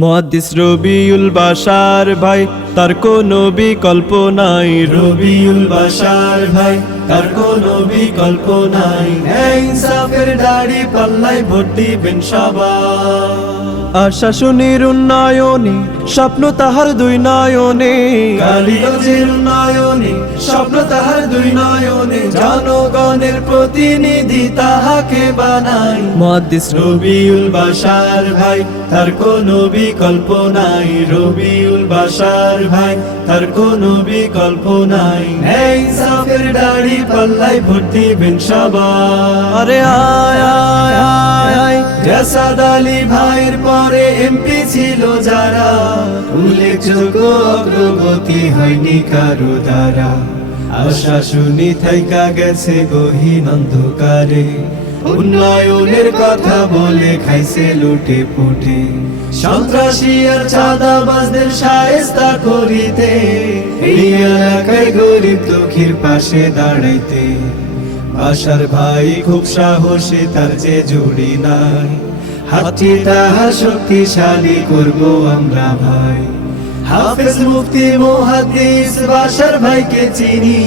মুহাদ্দিস রবিউল বাশার ভাই, তার কোনো বিকল্প নাই। রবিউল বাশার ভাই, তার কোনো বিকল্প নাই। ইনসাফের দাড়ি পাল্লায় ভোট দিবেন সবাই। আশাশুনির উন্নয়নে স্বপ্ন তাহার দুই নয়নে। কালিগঞ্জের উন্নয়নে স্বপ্ন তাহার দুই নয়নে। জনগণের প্রতিনিধি তাহাকে বানাই। মুহাদ্দিস রবিউল বাশার ভাই, তার কোনো বিকল্প নাই। রবিউল বাশার ভাই, তার কোনো বিকল্প নাই। ইনসাফের দাড়ি পাল্লায় ভোট দিবেন সবাই। আরে আয় আয় আয় আয়, জাসাদ আলী ভাইয়ের পরে এমপি ছিল যারা, উল্লেখযোগ্য অগ্রগতি হয়নি কারো দ্বারা। আশা শুনি থাইকা গেছে গহীন অন্ধকারে, উন্নয়নের কথা বলে খাইছে লুটে পুটে। সন্ত্রাসী আর চাঁদাবাজদের শায়েস্তা করিতে, এই এলাকায় গরিব দুঃখীর পাশে দাঁড়াইতে। বাশার ভাই খুব সাহসী, তার যে জুড়ি নাই। হাতটি তাহার শক্তিশালী করব আমরা ভাই। হাফেজ মুফতি মুহাদ্দিস বাশার ভাইকে চিনি,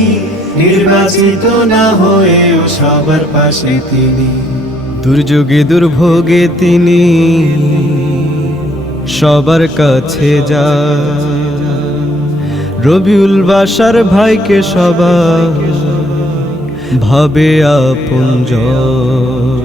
নির্বাচিত না হয়েও সবার পাশে তিনি। দুর্যোগে দুর্ভোগে তিনি সবার কাছে যায়। রবিউল বাশার ভাইকে সবাই ভাবে আপনজন।